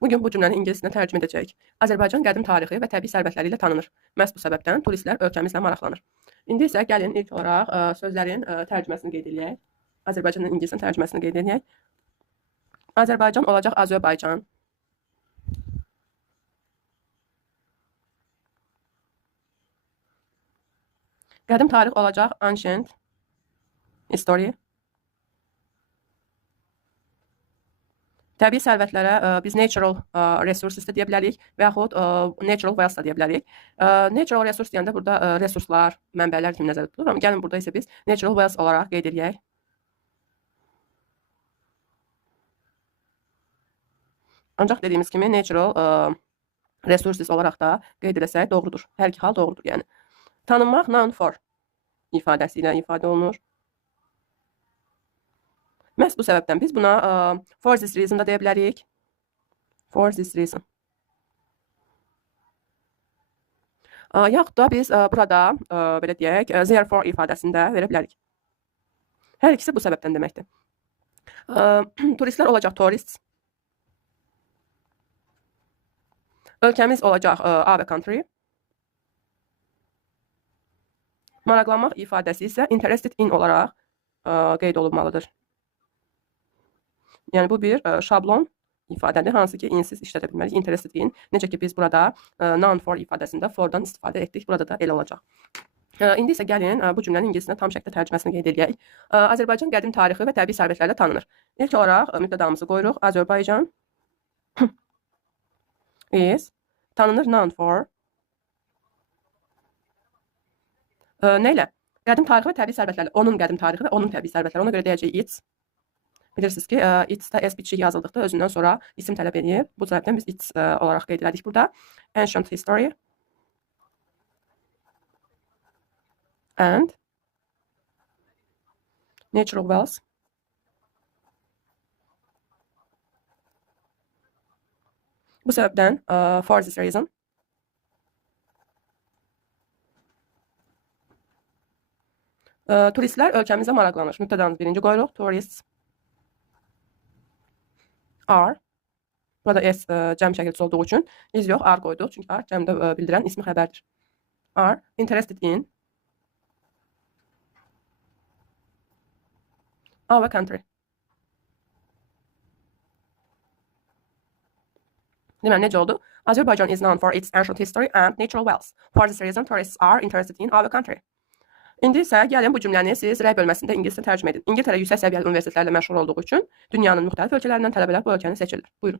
Bugün bu cümləni ingiliscə tərcümə edəcəyik. Azərbaycan qədim tarixi və təbii sərvətləri ilə tanınır. Məhz bu səbəbdən turistlər ölkəmizlə maraqlanır. İndi isə gəlin ilk olaraq sözlərin tərcüməsini qeyd edək. Azərbaycanın ingiliscə tərcüməsini qeyd edək. Azərbaycan olacaq Azərbaycan. Qədim tarix olacaq ancient history. Təbii sərvətlərə biz natural resources da deyə bilərik və yaxud natural wealth da deyə bilərik. Natural resource deyəndə burada resurslar, mənbələr kimi nəzərdə tutulur. Amma gəlin burada isə biz natural wealth olaraq qeyd edək. Ancaq dediyimiz kimi natural resources olaraq da qeyd edəsək doğrudur. Hər iki hal doğrudur yəni. Tanınmaq known for ifadəsi ilə ifadə olunur. Məhz bu səbəbdən biz buna for this reason da deyə bilərik. For this reason. Yaxud da biz burada belə deyək, therefore ifadəsini də verə bilərik. Hər ikisi bu səbəbdən deməkdir. Turistlər olacaq tourists. Ölkəmiz olacaq our country. Maraqlanmaq ifadəsi isə interested in olaraq qeyd olunmalıdır. Yəni bu bir şablon ifadədir, hansı ki insiz işlədə bilmərik. Interested in. Necə ki biz burada known for ifadəsində for'dan istifadə etdik. Burada da elə olacaq. İndi isə gəlin bu cümlənin ingiliscə tam şəkildə tərcüməsini qeyd edək. Azərbaycan qədim tarixi və təbii sərvətlərlə tanınır. İlk olaraq mübtədamızı qoyuruq. Azərbaycan is tanınır known for. Nə ilə? Qədim tarixi və təbii sərvətlərlə. Onun qədim tarixi və onun təbii sərvətləri. Ona görə deyəcəyik its. Bilirsiniz ki, it's-də s bitişik yazıldıqda özündən sonra isim tələb edir. Bu səbəbdən biz it's olaraq qeyd elədik burada. Ancient history and natural wealth. Bu səbəbdən for this reason turistlər ölkəmizə maraqlanır. Mübtədanı birinci qoyuruq. Tourists are. Burada s cəm şəkildə olduğu üçün is yox, are qoyduq. Çünki are cəmdə bildirən ismi xəbərdir. Are interested in our country. Deməli, necə oldu? Azərbaycan is known for its ancient history and natural wealth. For this reason, tourists are interested in our country. İndi isə gəlin bu cümləni siz rəy bölməsində ingiliscə tərcümə edin. İngiltərə yüksək səviyyəli universitetlərlə məşğul olduğu üçün dünyanın müxtəlif ölkələrindən tələbələr bu ölkəni seçirlər. Buyurun.